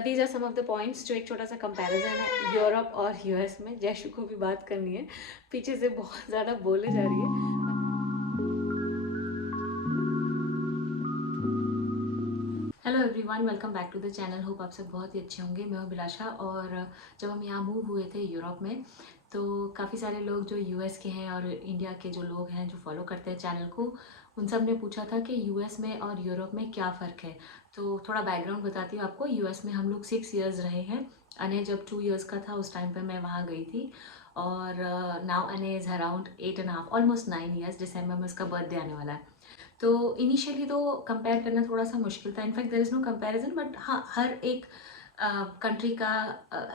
These are some of the points जो एक छोटा सा कंपैरिजन है यूरोप और यूएस में। जयशु को भी बात करनी है, पीछे से बहुत ज़्यादा बोले जा रही है। Hello everyone, welcome back to the channel. Hope आप सब बहुत ही अच्छे होंगे। मैं हूँ बिलाशा। और जब हम यहाँ मूव हुए थे यूरोप में, तो काफ़ी सारे लोग जो यूएस के हैं और इंडिया के जो लोग हैं जो फॉलो करते हैं चैनल को, उन सब ने पूछा था कि यूएस में और यूरोप में क्या फ़र्क है। तो थोड़ा बैकग्राउंड बताती हूँ आपको। यूएस में हम लोग 6 ईयर्स रहे हैं। अने जब 2 ईयर्स का था उस टाइम पे मैं वहाँ गई थी। और नाउ अने इज़ अराउंड 8.5 ऑलमोस्ट 9 ईयर्स। दिसंबर में उसका बर्थडे आने वाला है। तो इनिशियली तो कंपेयर करना थोड़ा सा मुश्किल था। In fact there is no comparison, but हाँ, हर एक कंट्री का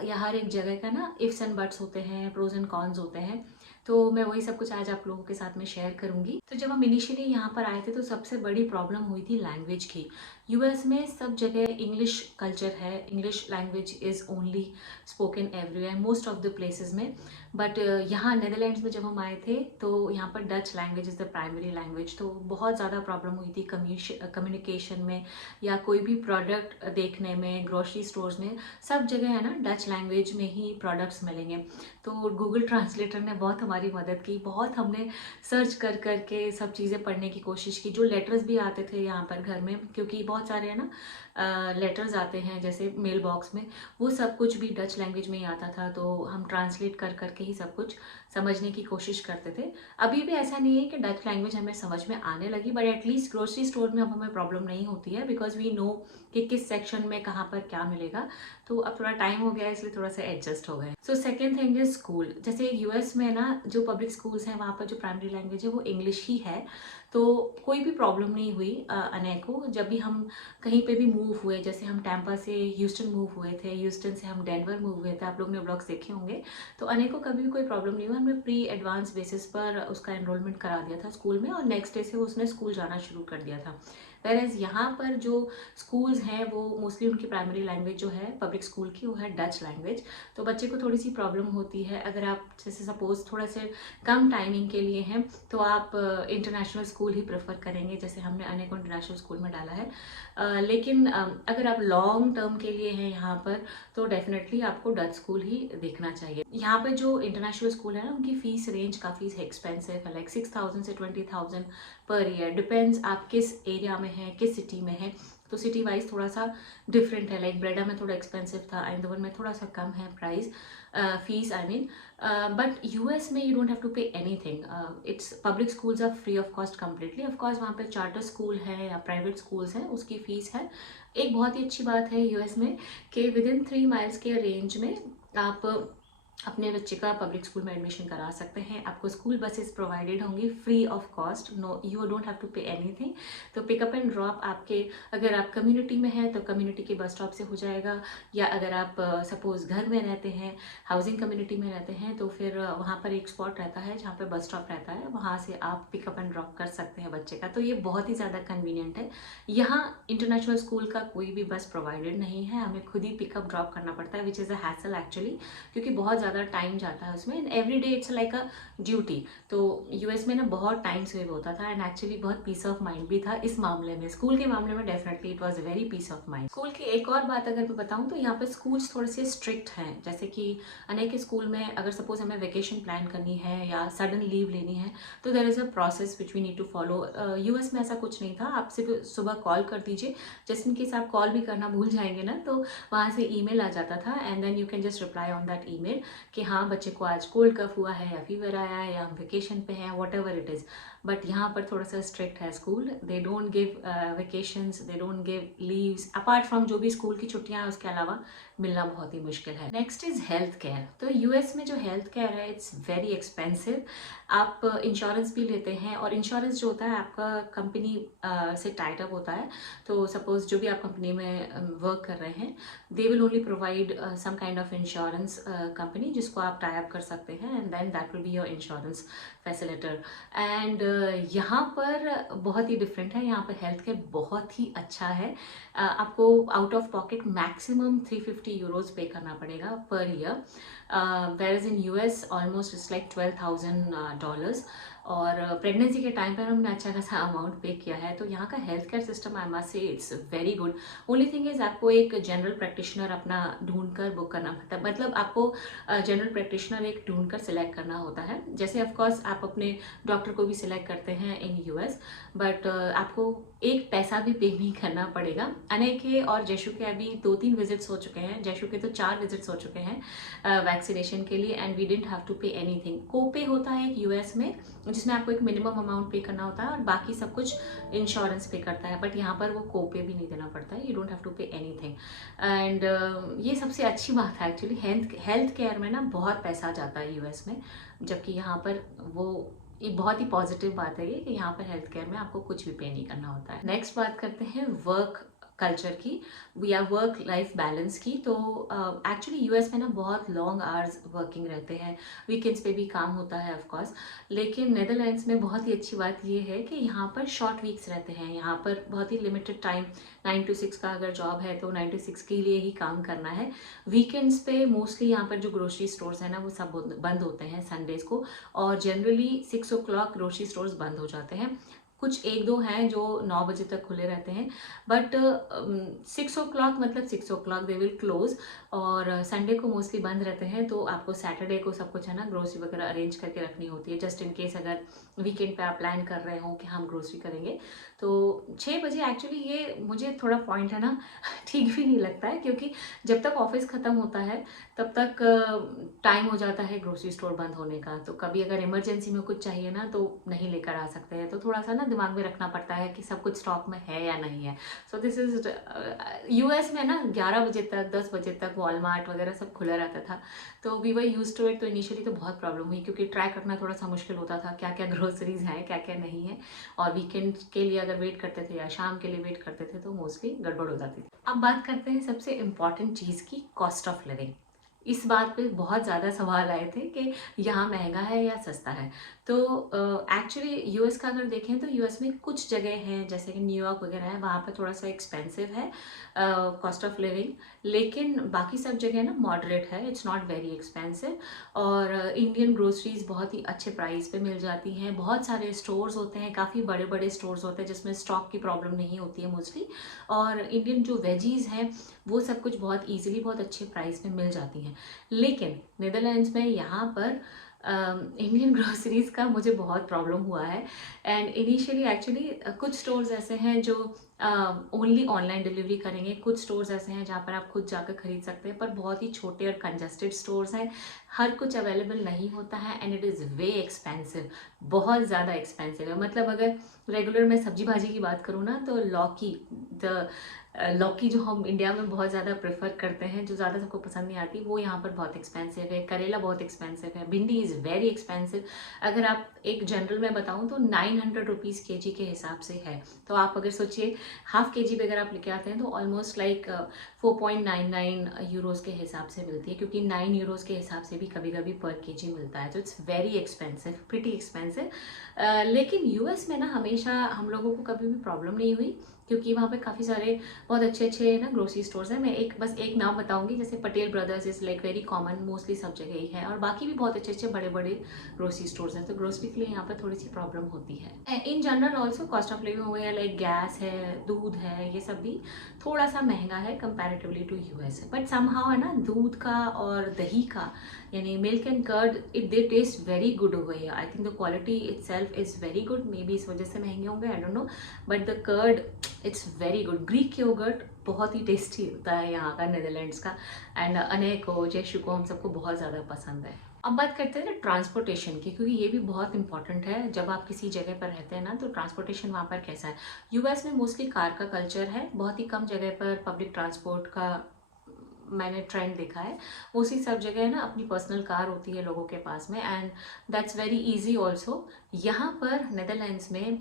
या हर एक जगह का ना इफ्स एंड बट्स होते हैं, प्रोज एंड कॉन्स होते हैं। तो मैं वही सब कुछ आज आप लोगों के साथ में शेयर करूंगी। तो जब हम इनिशियली यहाँ पर आए थे तो सबसे बड़ी प्रॉब्लम हुई थी लैंग्वेज की। यूएस में सब जगह इंग्लिश कल्चर है, English language is only spoken everywhere most of the places में। बट यहाँ नेदरलैंड्स में जब हम आए थे तो यहाँ पर Dutch language is the primary language. तो बहुत ज़्यादा प्रॉब्लम हुई थी कम्युनिकेशन में या कोई भी प्रोडक्ट देखने में, ग्रोसरी स्टोर्स में, सब जगह है ना डच लैंग्वेज में ही प्रोडक्ट्स मिलेंगे। तो गूगल ट्रांसलेटर ने बहुत हमारी मदद की। बहुत हमने सर्च कर कर के सब चीज़ें पढ़ने की कोशिश की। जो लेटर्स भी आते थे यहाँ पर घर में, क्योंकि बहुत सारे है ना लेटर्स आते हैं जैसे मेल बॉक्स में, वो सब कुछ भी डच लैंग्वेज में ही आता था। तो हम ट्रांसलेट कर करके ही सब कुछ समझने की कोशिश करते थे। अभी भी ऐसा नहीं है कि डच लैंग्वेज हमें समझ में आने लगी, बट एटलीस्ट ग्रोसरी स्टोर में अब हमें प्रॉब्लम नहीं होती है, बिकॉज वी नो कि किस सेक्शन में कहाँ पर क्या मिलेगा। तो अब थोड़ा टाइम हो गया है, इसलिए थोड़ा सा एडजस्ट हो गए। So second thing is school. जैसे यूएस में ना जो पब्लिक स्कूल्स हैं वहाँ पर जो प्राइमरी लैंग्वेज है वो इंग्लिश ही है। तो कोई भी प्रॉब्लम नहीं हुई अनय को। जब भी हम कहीं पे भी मूव हुए, जैसे हम टैम्पा से ह्यूस्टन मूव हुए थे, ह्यूस्टन से हम डेनवर मूव हुए थे, आप लोग ने ब्लॉग्स देखे होंगे, तो अनय को कभी भी कोई प्रॉब्लम नहीं हुआ। हमने प्री एडवांस बेसिस पर उसका एनरोलमेंट करा दिया था स्कूल में, और नेक्स्ट डे से उसने स्कूल जाना शुरू कर दिया था। वेरएज यहाँ पर जो स्कूल्स हैं वो मोस्टली उनकी प्राइमरी लैंग्वेज जो है पब्लिक स्कूल की वो है डच लैंग्वेज। तो बच्चे को थोड़ी सी प्रॉब्लम होती है। अगर आप जैसे सपोज थोड़ा से कम टाइमिंग के लिए हैं तो आप इंटरनेशनल स्कूल ही प्रेफर करेंगे, जैसे हमने अनेक को इंटरनेशनल स्कूल में डाला है। लेकिन अगर आप लॉन्ग टर्म के लिए हैं यहाँ पर तो डेफिनेटली आपको डच स्कूल ही देखना चाहिए। यहाँ पे जो इंटरनेशनल स्कूल है ना उनकी फीस रेंज काफ़ी एक्सपेंसिव है, लाइक 6,000 से 20,000 पर ईयर। डिपेंड्स आप किस एरिया में हैं, किस सिटी में है। तो सिटी वाइज थोड़ा सा डिफरेंट है। लाइक ब्रेडा में थोड़ा एक्सपेंसिव था, आइंदवन में थोड़ा सा कम है price, fees I mean. But US में you don't have to pay anything. It's public schools are free of cost completely. Of course वहाँ पे चार्टर स्कूल है या प्राइवेट स्कूल्स हैं, उसकी फीस है। एक बहुत ही अच्छी बात है यूएस में कि विद इन 3 माइल्स के रेंज में आप अपने बच्चे का पब्लिक स्कूल में एडमिशन करा सकते हैं। आपको स्कूल बसेस प्रोवाइडेड होंगी free of cost, no you don't have to pay anything. तो पिकअप एंड ड्रॉप आपके, अगर आप कम्युनिटी में हैं तो कम्युनिटी के बस स्टॉप से हो जाएगा, या अगर आप सपोज घर में रहते हैं, हाउसिंग कम्युनिटी में रहते हैं, तो फिर वहाँ पर एक स्पॉट रहता है जहाँ पर बस स्टॉप रहता है, वहाँ से आप पिकअप एंड ड्रॉप कर सकते हैं बच्चे का। तो ये बहुत ही ज़्यादा कन्वीनियंट है। यहाँ इंटरनेशनल स्कूल का कोई भी बस प्रोवाइडेड नहीं है, हमें खुद ही पिकअप ड्रॉप करना पड़ता है, which is a hassle actually, क्योंकि बहुत ज़्यादा टाइम जाता है उसमें। Every day it's like a duty. तो यूएस में ना बहुत टाइम सेव होता था, एंड एक्चुअली बहुत पीस ऑफ माइंड भी था इस मामले में। स्कूल के मामले में definitely it was very peace of mind. School की एक और बात अगर मैं बताऊं तो यहाँ पे स्कूल्स थोड़े से स्ट्रिक्ट हैं। जैसे कि अनेक स्कूल में अगर सपोज हमें वेकेशन प्लान करनी है या सडन लीव लेनी है तो there is a process which we need to follow. US में ऐसा कुछ नहीं था। आप सिर्फ सुबह कॉल कर दीजिए, जस्ट इन केस आप कॉल भी करना भूल जाएंगे ना तो वहाँ से ईमेल आ जाता था, and then you can just reply on that email कि हाँ बच्चे को आज कोल्ड कफ हुआ है या फीवर आया है या हम वेकेशन पे हैं, what ever it is. But यहाँ पर थोड़ा सा स्ट्रिक्ट है school. They don't give vacations, they don't give leaves apart from जो भी स्कूल की छुट्टियाँ हैं उसके अलावा मिलना बहुत ही मुश्किल है। Next is health care. तो यूएस में जो हेल्थ केयर है इट्स वेरी एक्सपेंसिव। आप इंश्योरेंस भी लेते हैं, और इंश्योरेंस जो होता है आपका कंपनी से टाइट अप होता है। तो सपोज जो भी आप कंपनी में वर्क कर रहे हैं, they will only provide some kind of insurance company जिसको आप टाई अप कर सकते हैं, and then that will be your insurance facilitator. एंड यहाँ पर बहुत ही डिफरेंट है। यहाँ पर हेल्थ केयर बहुत ही अच्छा है। आपको out of pocket maximum 350 euros pay करना पड़ेगा per year, whereas in US almost it's like $12,000। और प्रेगनेंसी के टाइम पर हमने अच्छा खासा अमाउंट पे किया है। तो यहाँ का health care system I must say it's very good. Only thing is आपको एक जनरल प्रैक्टिशनर अपना ढूंढ कर बुक करना पड़ता है, मतलब आपको जनरल प्रैक्टिशनर एक ढूंढ कर सिलेक्ट करना होता है। जैसे ऑफकोर्स आप अपने डॉक्टर को भी सिलेक्ट करते हैं इन यूएस, बट आपको एक पैसा भी पे नहीं करना पड़ेगा। अनय के और जयशु के अभी 2-3 विजिट्स हो चुके हैं, जयशु के तो 4 विजिट्स हो चुके हैं वैक्सीनेशन के लिए, and we didn't have to pay anything. Copay होता है एक यूएस में जिसमें आपको एक मिनिमम अमाउंट पे करना होता है और बाकी सब कुछ इंश्योरेंस पे करता है, बट यहाँ पर वो कोपे भी नहीं देना पड़ता है, you don't have to pay anything. And ये सबसे अच्छी बात है एक्चुअली। हेल्थ केयर में ना बहुत पैसा जाता है यूएस में, जबकि यहाँ पर वो ये बहुत ही पॉजिटिव बात है ये कि यहाँ पर हेल्थ केयर में आपको कुछ भी पे नहीं करना होता है। नेक्स्ट बात करते हैं वर्क कल्चर की या वर्क लाइफ बैलेंस की। तो एक्चुअली यूएस में ना बहुत लॉन्ग आवर्स वर्किंग रहते हैं, वीकेंड्स पे भी काम होता है ऑफ कोर्स, लेकिन नेदरलैंड्स में बहुत ही अच्छी बात ये है कि यहाँ पर शॉर्ट वीक्स रहते हैं। यहाँ पर बहुत ही लिमिटेड टाइम, 9 to 6 का अगर जॉब है तो 9 to 6 के लिए ही काम करना है। वीकेंड्स पे मोस्टली यहाँ पर जो ग्रोसरी स्टोर्स हैं ना वो सब बंद होते हैं संडेज को, और जनरली 6 o'clock ग्रोसरी स्टोर्स बंद हो जाते हैं। कुछ 1-2 हैं जो 9 बजे तक खुले रहते हैं, बट 6 o'clock मतलब 6 o'clock दे विल क्लोज। और संडे को मोस्टली बंद रहते हैं, तो आपको सैटरडे को सब कुछ है ना ग्रोसरी वगैरह अरेंज करके रखनी होती है, जस्ट इन केस अगर वीकेंड पे आप प्लान कर रहे हो कि हम ग्रोसरी करेंगे। तो 6 बजे एक्चुअली ये मुझे थोड़ा पॉइंट है ना ठीक भी नहीं लगता है, क्योंकि जब तक ऑफिस ख़त्म होता है तब तक टाइम हो जाता है ग्रोसरी स्टोर बंद होने का। तो कभी अगर इमरजेंसी में कुछ चाहिए ना तो नहीं लेकर आ सकते हैं, तो थोड़ा सा ना दिमाग में रखना पड़ता है कि सब कुछ स्टॉक में है या नहीं है। सो दिस इज यूएस में ना 11 बजे तक 10 बजे तक वॉलमार्ट वगैरह सब खुला रहता था, तो we were used to it. तो इनिशियली तो बहुत प्रॉब्लम हुई, क्योंकि ट्रैक रखना थोड़ा सा मुश्किल होता था क्या क्या ग्रोसरीज हैं क्या क्या नहीं है, और वीकेंड के लिए अगर वेट करते थे या शाम के लिए वेट करते थे तो मोस्टली गड़बड़ हो जाती थी। अब बात करते हैं सबसे इम्पॉर्टेंट चीज़ की, कॉस्ट ऑफ लिविंग। इस बात पे बहुत ज़्यादा सवाल आए थे कि यहाँ महंगा है या सस्ता है। तो एक्चुअली यूएस का अगर देखें तो यूएस में कुछ जगह हैं जैसे कि न्यूयॉर्क वगैरह है, वहाँ पे थोड़ा सा एक्सपेंसिव है कॉस्ट ऑफ लिविंग, लेकिन बाकी सब जगह ना मॉडरेट है, इट्स नॉट वेरी एक्सपेंसिव। और इंडियन ग्रोसरीज बहुत ही अच्छे प्राइस पे मिल जाती हैं। बहुत सारे स्टोर्स होते हैं, काफ़ी बड़े बड़े स्टोर्स होते हैं जिसमें स्टॉक की प्रॉब्लम नहीं होती है मोस्टली। और इंडियन जो वेजीज हैं वो सब कुछ बहुत ईजिली बहुत अच्छे प्राइस में मिल जाती हैं। लेकिन नीदरलैंड्स में यहाँ पर इंडियन ग्रोसरीज का मुझे बहुत प्रॉब्लम हुआ है। एंड इनिशियली एक्चुअली कुछ स्टोर्स ऐसे हैं जो ओनली ऑनलाइन डिलीवरी करेंगे, कुछ स्टोर्स ऐसे हैं जहाँ पर आप खुद जाकर खरीद सकते हैं, पर बहुत ही छोटे और कंजस्टेड स्टोर्स हैं, हर कुछ अवेलेबल नहीं होता है, and it is way expensive, बहुत ज़्यादा एक्सपेंसिव है। मतलब अगर रेगुलर मैं सब्जी भाजी की बात करूँ ना तो लौकी जो हम इंडिया में बहुत ज़्यादा प्रेफर करते हैं, जो ज़्यादा सबको पसंद नहीं आती, वो यहाँ पर बहुत एक्सपेंसिव है। करेला बहुत एक्सपेंसिव है, भिंडी इज़ वेरी एक्सपेंसिव। अगर आप एक जनरल में बताऊँ तो 900 रुपीज़ केजी के हिसाब से है। तो आप अगर सोचिए हाफ केजी पे अगर आप लेके आते हैं तो ऑलमोस्ट लाइक 4.99 यूरोज़ के हिसाब से मिलती है, क्योंकि 9 यूरोज़ के हिसाब से भी कभी कभी पर केजी मिलता है। तो it's very expensive, pretty expensive. लेकिन यूएस में ना हमेशा हम लोगों को कभी भी प्रॉब्लम नहीं हुई, क्योंकि वहाँ पे काफ़ी सारे बहुत अच्छे अच्छे ना ग्रोसरी स्टोर्स हैं। मैं बस एक नाम बताऊंगी, जैसे Patel brothers is like very common, mostly सब जगह ही है, और बाकी भी बहुत अच्छे अच्छे बड़े बड़े ग्रोसरी स्टोर्स हैं। तो ग्रोसरी के लिए यहाँ पर थोड़ी सी प्रॉब्लम होती है। In general also cost of living हो गया, लाइक गैस है, दूध है, ये सब भी थोड़ा सा महंगा है comparatively to US. But somehow है ना, दूध का और दही का यानी milk and curd, they taste very good over here. I think the quality itself is very good, maybe इस वजह से महंगे होंगे, I don't know, but the curd it's very good. Greek yogurt बहुत ही टेस्टी होता है यहाँ का, नीदरलैंड्स का, एंड अनय को, जयशु को, हम सबको बहुत ज़्यादा पसंद है। अब बात करते हैं ना ट्रांसपोर्टेशन की, क्योंकि ये भी बहुत इंपॉर्टेंट है। जब आप किसी जगह पर रहते हैं ना तो ट्रांसपोर्टेशन वहाँ पर कैसा है। यूएस में मोस्टली कार का कल्चर है, बहुत ही कम जगह पर पब्लिक ट्रांसपोर्ट का मैंने ट्रेंड देखा है। उसी सब जगह ना अपनी पर्सनल कार होती है लोगों के पास में, and that's very easy also. यहाँ पर नीदरलैंड्स में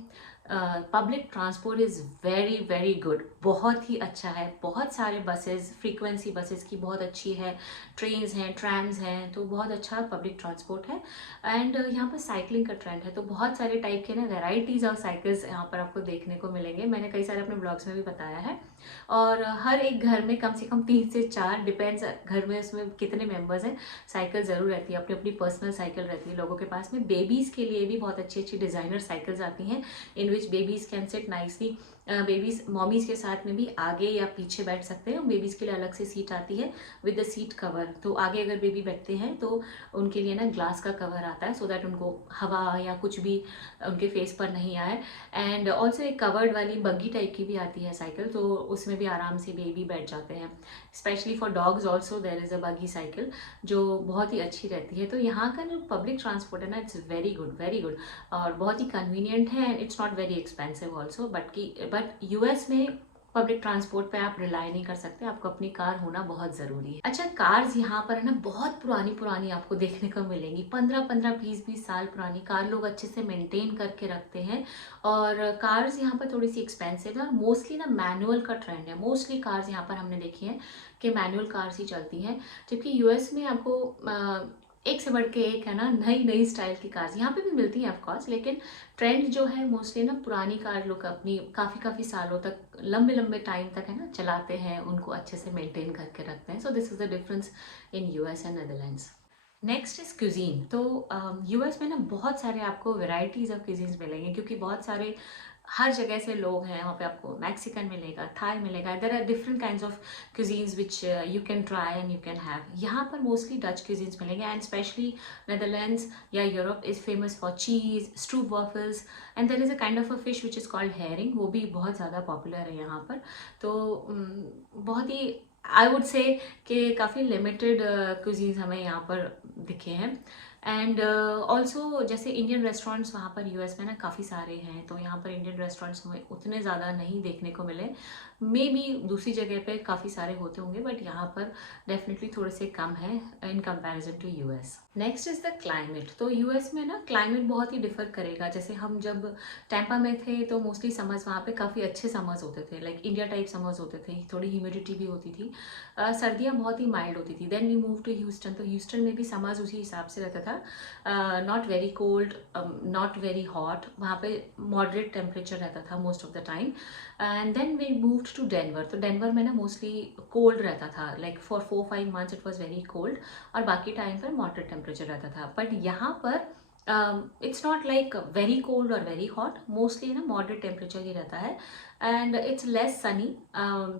public transport is very very good, बहुत ही अच्छा है। बहुत सारे बसेस, फ्रीक्वेंसी बसेस की बहुत अच्छी है, ट्रेन्स हैं, ट्रैम्स हैं, तो बहुत अच्छा पब्लिक ट्रांसपोर्ट है। एंड यहाँ पर साइकिलिंग का ट्रेंड है, तो बहुत सारे टाइप के ना वेराइटीज़ ऑफ साइकिल्स यहाँ पर आपको देखने को मिलेंगे। मैंने कई सारे अपने ब्लॉग्स में भी बताया है। और हर एक घर में कम से कम 3 से 4, डिपेंड्स घर में उसमें कितने मेंबर्स हैं, साइकिल ज़रूर रहती है। अपनी अपनी पर्सनल साइकिल रहती है लोगों के पास में। बेबीज़ के लिए भी बहुत अच्छी अच्छी डिज़ाइनर साइकिल्स आती हैं, in which babies can sit nicely. Babies mommies के साथ में भी आगे या पीछे बैठ सकते हैं। बेबीज़ के लिए अलग से सीट आती है विद द सीट कवर। तो आगे अगर बेबी बैठते हैं तो उनके लिए ना ग्लास का कवर आता है, सो दैट उनको हवा या कुछ भी उनके फेस पर नहीं आए। एंड ऑल्सो एक कवर्ड वाली बग्गी टाइप की भी आती है साइकिल, तो उसमें भी आराम से बेबी बैठ जाते हैं। Specially for dogs also there is a buggy cycle जो बहुत ही अच्छी रहती है। तो यहाँ का जो पब्लिक ट्रांसपोर्ट है ना, it's very good, very good, और बहुत ही कन्वीनियंट है and it's not very expensive also. But US में पब्लिक ट्रांसपोर्ट पे आप रिलाई नहीं कर सकते, आपको अपनी कार होना बहुत ज़रूरी है। अच्छा, कार्स यहाँ पर है ना बहुत पुरानी पुरानी आपको देखने को मिलेंगी, 15-15, 20-20 साल पुरानी कार लोग अच्छे से मेंटेन करके रखते हैं। और कार्स यहाँ पर थोड़ी सी एक्सपेंसिव है और मोस्टली ना मैनुअल का ट्रेंड है। मोस्टली कार्स यहाँ पर हमने देखी है कि मैनुअल कार्स ही चलती हैं, जबकि यूएस में आपको एक से बढ़ के एक है ना नई नई स्टाइल की कार्स यहाँ पे भी मिलती हैं ऑफकोर्स, लेकिन ट्रेंड जो है मोस्टली ना पुरानी कार लोग अपनी काफ़ी काफ़ी सालों तक, लंबे लंबे टाइम तक है ना चलाते हैं, उनको अच्छे से मेंटेन करके रखते हैं। So this is the difference in US and Netherlands. Next is cuisine. तो यूएस में ना बहुत सारे आपको वेराइटीज़ ऑफ क्यूजीन्स मिलेंगे, क्योंकि बहुत सारे हर जगह से लोग हैं वहाँ पे। आपको मैक्सिकन मिलेगा, थाई मिलेगा, there are different kinds of cuisines which you can try and you can have. यहाँ पर मोस्टली डच क्यूजीन्स मिलेंगे एंड स्पेशली नेदरलैंड्स या Europe is famous for cheese, stroop waffles, and there is a kind of a fish which is called herring, वो भी बहुत ज़्यादा popular है यहाँ पर। तो बहुत ही आई वुड से कि काफ़ी लिमिटेड क्यूजीन्स हमें यहाँ पर दिखे हैं। एंड ऑल्सो जैसे इंडियन रेस्टोरेंट्स वहाँ पर यूएस में ना काफ़ी सारे हैं, तो यहाँ पर इंडियन रेस्टोरेंट्स हमें उतने ज़्यादा नहीं देखने को मिले। मे बी दूसरी जगह पे काफ़ी सारे होते होंगे, बट यहाँ पर डेफिनेटली थोड़े से कम है in comparison to US. Next is the climate. तो यूएस में ना क्लाइमेट बहुत ही डिफर करेगा। जैसे हम जब टैंपा में थे तो मोस्टली समर्स वहाँ पे काफ़ी अच्छे समर्स होते थे, लाइक इंडिया टाइप समर्स होते थे, थोड़ी ह्यूमिडिटी भी होती थी, सर्दियाँ बहुत ही माइल्ड होती थी। Then we move to Houston, तो ह्यूस्टन में भी समर्स उसी हिसाब से रहता था, not very cold, not very hot, वहाँ पे मॉडरेट टेम्परेचर रहता था most of the time. And then we moved to Denver, तो डेनवर में ना मोस्टली कोल्ड रहता था, like for 4-5 months it was very cold, और बाकी टाइम पर मॉडरेट टेम्परेचर रहता था। बट यहाँ पर it's not like very cold और वेरी हॉट, मोस्टली ना मॉडरेट टेम्परेचर ही रहता है एंड इट्स लेस सनी।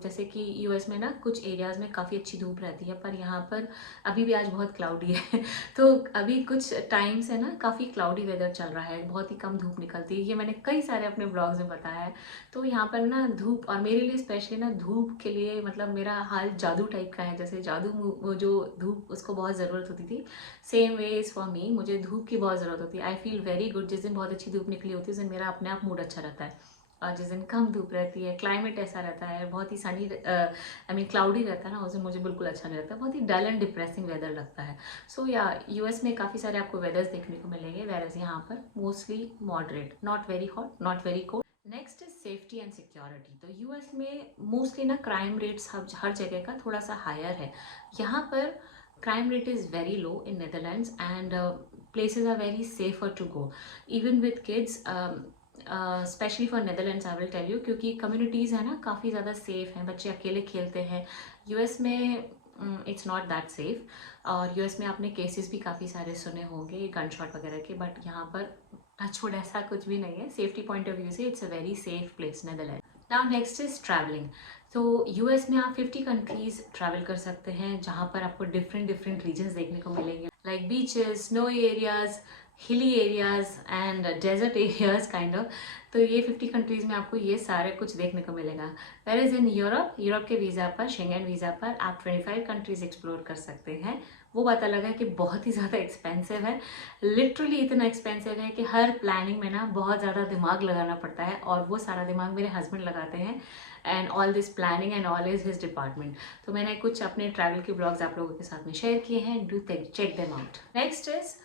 जैसे कि यूएस में ना कुछ एरियाज़ में काफ़ी अच्छी धूप रहती है, पर यहाँ पर अभी भी आज बहुत क्लाउडी है तो अभी कुछ टाइम से ना काफ़ी क्लाउडी वेदर चल रहा है, बहुत ही कम धूप निकलती है, ये मैंने कई सारे अपने ब्लॉग्स में बताया है। तो यहाँ पर ना धूप, और मेरे लिए स्पेशली ना धूप के लिए मतलब मेरा हाल जादू टाइप का है, जैसे जादू वो जो धूप उसको बहुत ज़रूरत होती थी, same way is for me, मुझे धूप की बहुत ज़रूरत होती है। आई फील वेरी गुड जिस दिन बहुत अच्छी धूप निकली होती है, उस दिन मेरा अपने आप मूड अच्छा रहता है, और जिस दिन कम धूप रहती है, क्लाइमेट ऐसा रहता है बहुत ही सनी, आई मीन क्लाउडी रहता है ना, उस दिन मुझे बिल्कुल अच्छा नहीं लगता, बहुत ही डल एंड डिप्रेसिंग वेदर लगता है। सो या यूएस में काफ़ी सारे आपको वेदर्स देखने को मिलेंगे, वेरएज़ यहाँ पर mostly moderate, not very hot, not very cold. Next is safety and security. तो यूएस में मोस्टली ना क्राइम रेट्स हर जगह का थोड़ा सा हायर है। यहाँ पर crime rate is very low in Netherlands and places are very safer to go even with kids, specially for Netherlands I will tell you, क्योंकि कम्युनिटीज़ है ना काफ़ी ज़्यादा सेफ हैं, बच्चे अकेले खेलते हैं। यूएस में इट्स नॉट दैट सेफ, और यूएस में आपने केसेस भी काफ़ी सारे सुने होंगे गन शॉट वगैरह के, बट यहाँ पर टचवुड ऐसा कुछ भी नहीं है। सेफ्टी पॉइंट ऑफ व्यू से it's a very safe place Netherland. Now next is travelling. तो यूएस में आप 50 कंट्रीज ट्रैवल कर सकते हैं, जहाँ पर आपको डिफरेंट डिफरेंट रीजन्स देखने को मिलेंगे, like beaches, snowy areas, hilly areas and desert areas kind of. तो ये 50 कंट्रीज़ में आपको ये सारे कुछ देखने को मिलेगा। वेयर इन यूरोप के वीज़ा पर, शेंगन वीज़ा पर आप 25 कंट्रीज़ एक्सप्लोर कर सकते हैं। वो बात अलग है कि बहुत ही ज़्यादा एक्सपेंसिव है, लिटरली इतना एक्सपेंसिव है कि हर प्लानिंग में ना बहुत ज़्यादा दिमाग लगाना पड़ता है, और वो सारा दिमाग मेरे हस्बैंड लगाते हैं, and all this planning and all is his department. तो मैंने कुछ अपने ट्रैवल के ब्लॉग्स आप लोगों के साथ में शेयर किए हैं, do check them out. Next is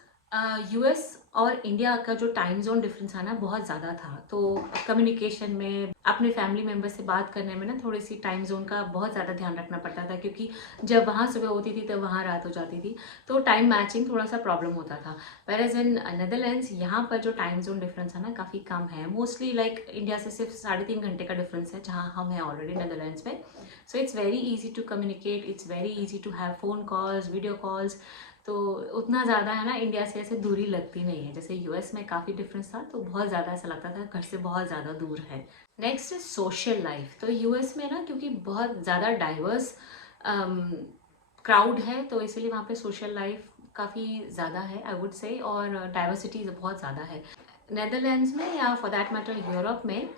US और इंडिया का जो टाइम जोन डिफरेंस है ना बहुत ज़्यादा था, तो कम्युनिकेशन में अपने फैमिली मेम्बर से बात करने में ना थोड़ी सी टाइम जोन का बहुत ज़्यादा ध्यान रखना पड़ता था, क्योंकि जब वहाँ सुबह होती थी तब वहाँ रात हो जाती थी, तो टाइम मैचिंग थोड़ा सा प्रॉब्लम होता था। वेयरएज इन नेदरलैंड्स यहाँ पर जो टाइम जोन डिफरेंस है ना काफ़ी कम है, मोस्टली लाइक इंडिया से सिर्फ 3.5 घंटे का डिफरेंस है जहाँ हम हैं ऑलरेडी नेदरलैंड्स में। So it's very easy to communicate, it's very easy to have phone calls, video calls. तो उतना ज़्यादा है ना इंडिया से ऐसे दूरी लगती नहीं है, जैसे यूएस में काफ़ी डिफरेंस था तो बहुत ज़्यादा ऐसा लगता था घर से बहुत ज़्यादा दूर है। Next is social life. तो यूएस में ना क्योंकि बहुत ज़्यादा डाइवर्स क्राउड है, तो इसीलिए वहाँ पे सोशल लाइफ काफ़ी ज़्यादा है आई वुड से, और डाइवर्सिटी बहुत ज़्यादा है। नेदरलैंड्स में या फॉर दैट मैटर यूरोप में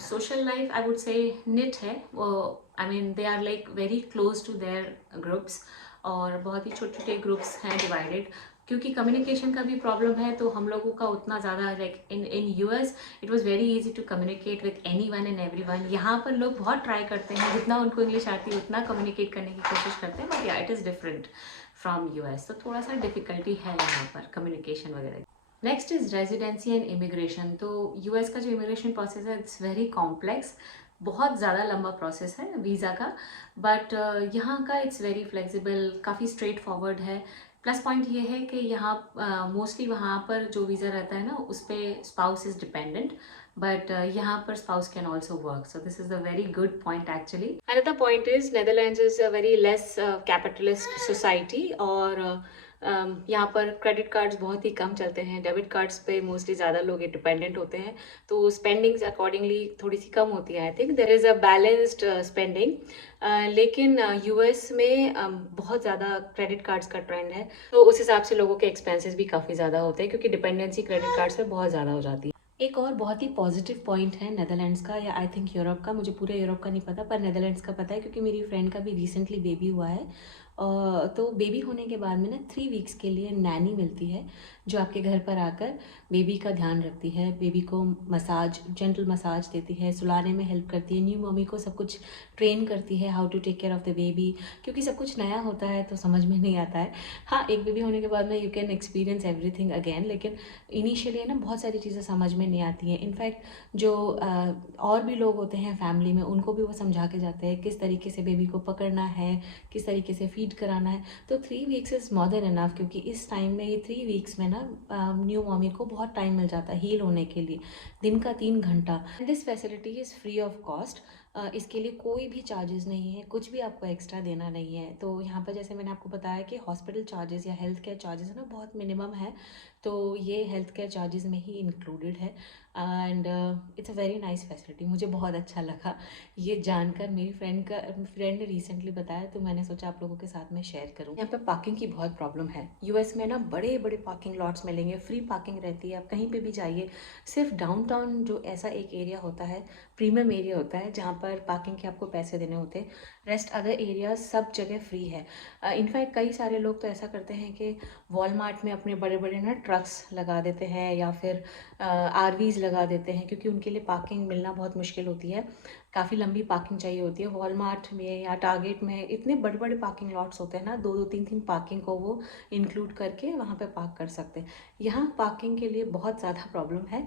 social life I would say knit है, वो I mean they are like very close to their groups, और बहुत ही छोटे छोटे ग्रुप्स हैं डिवाइडेड। क्योंकि कम्युनिकेशन का भी प्रॉब्लम है तो हम लोगों का उतना ज़्यादा like in US it was very easy to communicate with any one and every one. यहाँ पर लोग बहुत ट्राई करते हैं, जितना उनको इंग्लिश आती है उतना कम्युनिकेट करने की कोशिश करते हैं, बट या it is different from US, तो थोड़ा सा डिफिकल्टी है यहाँ पर कम्युनिकेशन वगैरह। Next is residency and immigration. तो यूएस का जो इमिग्रेशन प्रोसेस है इट्स वेरी कॉम्प्लेक्स, बहुत ज़्यादा लंबा प्रोसेस है वीज़ा का, बट यहाँ का इट्स वेरी फ्लेक्सिबल, काफ़ी स्ट्रेट फॉरवर्ड है। प्लस पॉइंट ये है कि यहाँ मोस्टली वहाँ पर जो वीज़ा रहता है ना उस पर स्पाउस इज़ डिपेंडेंट, बट यहाँ पर spouse can also work, so this is a very good point actually. Another point is Netherlands is a very less capitalist society, और यहाँ पर क्रेडिट कार्ड्स बहुत ही कम चलते हैं, डेबिट कार्ड्स पे मोस्टली ज़्यादा लोग डिपेंडेंट होते हैं, तो स्पेंडिंग्स अकॉर्डिंगली थोड़ी सी कम होती है। I think there is a balanced spending, लेकिन यूएस में बहुत ज़्यादा क्रेडिट कार्ड्स का ट्रेंड है, तो उस हिसाब से लोगों के एक्सपेंसेस भी काफ़ी ज़्यादा होते हैं, क्योंकि डिपेंडेंसी क्रेडिट कार्ड्स पे बहुत ज़्यादा हो जाती है। एक और बहुत ही पॉजिटिव पॉइंट है नेदरलैंड्स का, या आई थिंक यूरोप का, मुझे पूरे यूरोप का नहीं पता पर नेदरलैंड्स का पता है, क्योंकि मेरी फ्रेंड का भी रिसेंटली बेबी हुआ है। तो बेबी होने के बाद में ना 3 वीक्स के लिए नैनी मिलती है, जो आपके घर पर आकर बेबी का ध्यान रखती है, बेबी को मसाज, जेंटल मसाज देती है, सुलाने में हेल्प करती है, न्यू मम्मी को सब कुछ ट्रेन करती है how to take care of the baby, क्योंकि सब कुछ नया होता है तो समझ में नहीं आता है। हाँ, एक बेबी होने के बाद में you can experience everything again, लेकिन इनिशियली है ना बहुत सारी चीज़ें समझ में नहीं आती हैं। इनफैक्ट जो और भी लोग होते हैं फैमिली में उनको भी वो समझा के जाते हैं किस तरीके से बेबी को पकड़ना है, किस तरीके से फीड कराना है। तो 3 weeks is more than enough, क्योंकि इस टाइम में, ये 3 वीक्स में ना न्यू मॉमी को बहुत टाइम मिल जाता है हील होने के लिए, दिन का 3 घंटा। This facility is free of cost, इसके लिए कोई भी चार्जेस नहीं है, कुछ भी आपको एक्स्ट्रा देना नहीं है। तो यहाँ पर जैसे मैंने आपको बताया कि हॉस्पिटल चार्जेस या हेल्थ केयर चार्जेस है ना बहुत मिनिमम है, तो ये हेल्थ केयर चार्जेस में ही इंक्लूडेड है, and it's a very nice facility. मुझे बहुत अच्छा लगा ये जानकर, मेरी फ्रेंड ने रिसेंटली बताया, तो मैंने सोचा आप लोगों के साथ में शेयर करूँ। यहाँ पर पार्किंग की बहुत प्रॉब्लम है यूएस में ना, बड़े बड़े पार्किंग लॉट्स मिलेंगे, फ्री पार्किंग रहती है, आप कहीं पे भी जाइए। सिर्फ डाउनटाउन जो ऐसा एक एरिया होता है, प्रीमियम एरिया होता है, जहाँ पर पार्किंग के आपको पैसे देने होते हैं, रेस्ट अदर एरिया सब जगह फ्री है। इनफैक्ट कई सारे लोग तो ऐसा करते हैं कि वॉलमार्ट में अपने बड़े बड़े ना ट्रक्स लगा देते हैं, या फिर आरवीज लगा देते हैं, क्योंकि उनके लिए पार्किंग मिलना बहुत मुश्किल होती है, काफ़ी लंबी पार्किंग चाहिए होती है। वॉलमार्ट में या टारगेट में इतने बड़े बड़े पार्किंग लॉट्स होते हैं ना, 2-2 3-3 पार्किंग को वो इंक्लूड करके वहाँ पे पार्क कर सकते हैं। यहाँ पार्किंग के लिए बहुत ज़्यादा प्रॉब्लम है।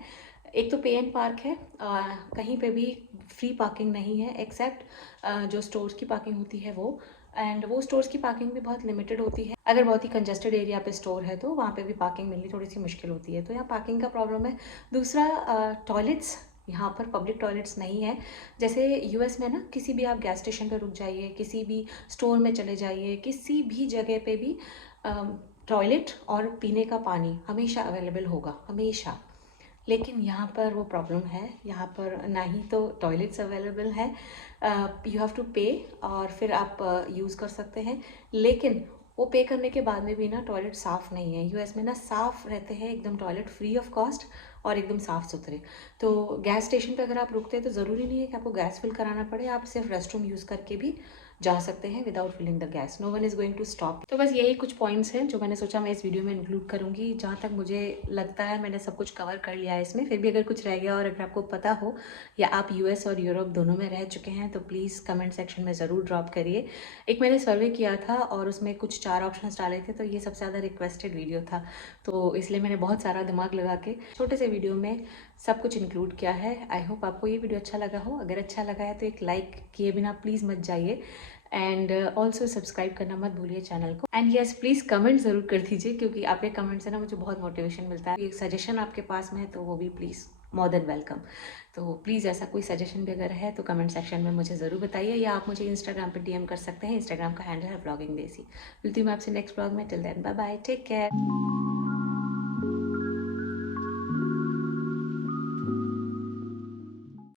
एक तो पे एंड पार्क है, कहीं पे भी फ्री पार्किंग नहीं है, एक्सेप्ट जो स्टोर्स की पार्किंग होती है वो, एंड वो स्टोर्स की पार्किंग भी बहुत लिमिटेड होती है। अगर बहुत ही कंजेस्टेड एरिया पे स्टोर है तो वहाँ पे भी पार्किंग मिलनी थोड़ी सी मुश्किल होती है, तो यहाँ पार्किंग का प्रॉब्लम है। दूसरा, टॉयलेट्स, यहाँ पर पब्लिक टॉयलेट्स नहीं है। जैसे यूएस में ना किसी भी आप गैस स्टेशन पर रुक जाइए, किसी भी स्टोर में चले जाइए, किसी भी जगह पे भी टॉयलेट और पीने का पानी हमेशा अवेलेबल होगा, हमेशा। लेकिन यहाँ पर वो प्रॉब्लम है, यहाँ पर ना ही तो टॉयलेट्स अवेलेबल है, यू हैव टू पे, और फिर आप यूज़ कर सकते हैं, लेकिन वो पे करने के बाद में भी ना टॉयलेट साफ़ नहीं है। यूएस में ना साफ़ रहते हैं एकदम टॉयलेट, फ्री ऑफ कॉस्ट और एकदम साफ़ सुथरे। तो गैस स्टेशन पे अगर आप रुकते हैं तो ज़रूरी नहीं है कि आपको गैस फिल कराना पड़े, आप सिर्फ रेस्ट रूम यूज़ करके भी जा सकते हैं without filling the gas. No one is going to stop. तो बस यही कुछ पॉइंट्स हैं जो मैंने सोचा मैं इस वीडियो में इंक्लूड करूँगी। जहाँ तक मुझे लगता है मैंने सब कुछ कवर कर लिया है इसमें। फिर भी अगर कुछ रह गया और अगर आपको पता हो या आप यूएस और यूरोप दोनों में रह चुके हैं तो प्लीज़ कमेंट सेक्शन में ज़रूर ड्रॉप करिए। एक मैंने सर्वे किया था और उसमें कुछ 4 ऑप्शंस डाले थे, तो ये सबसे ज़्यादा रिक्वेस्टेड वीडियो था, तो इसलिए मैंने बहुत सारा दिमाग लगा के छोटे से वीडियो में सब कुछ इंक्लूड किया है। आई होप आपको ये वीडियो अच्छा लगा हो। अगर अच्छा लगा है तो एक लाइक किए बिना प्लीज़ मत जाइए एंड ऑल्सो सब्सक्राइब करना मत भूलिए चैनल को। एंड यस, प्लीज़ कमेंट ज़रूर कर दीजिए क्योंकि आपके कमेंट से ना मुझे बहुत मोटिवेशन मिलता है। एक सजेशन आपके पास में है तो वो भी प्लीज़ मोर देन वेलकम। तो प्लीज़ ऐसा कोई सजेशन भी अगर है तो कमेंट सेक्शन में मुझे ज़रूर बताइए, या आप मुझे इंस्टाग्राम पे डीएम कर सकते हैं। इंस्टाग्राम का हैंडल है व्लॉगिंग देसी। मिलती हूँ मैं आपसे नेक्स्ट व्लॉग में। Till then bye bye, take care.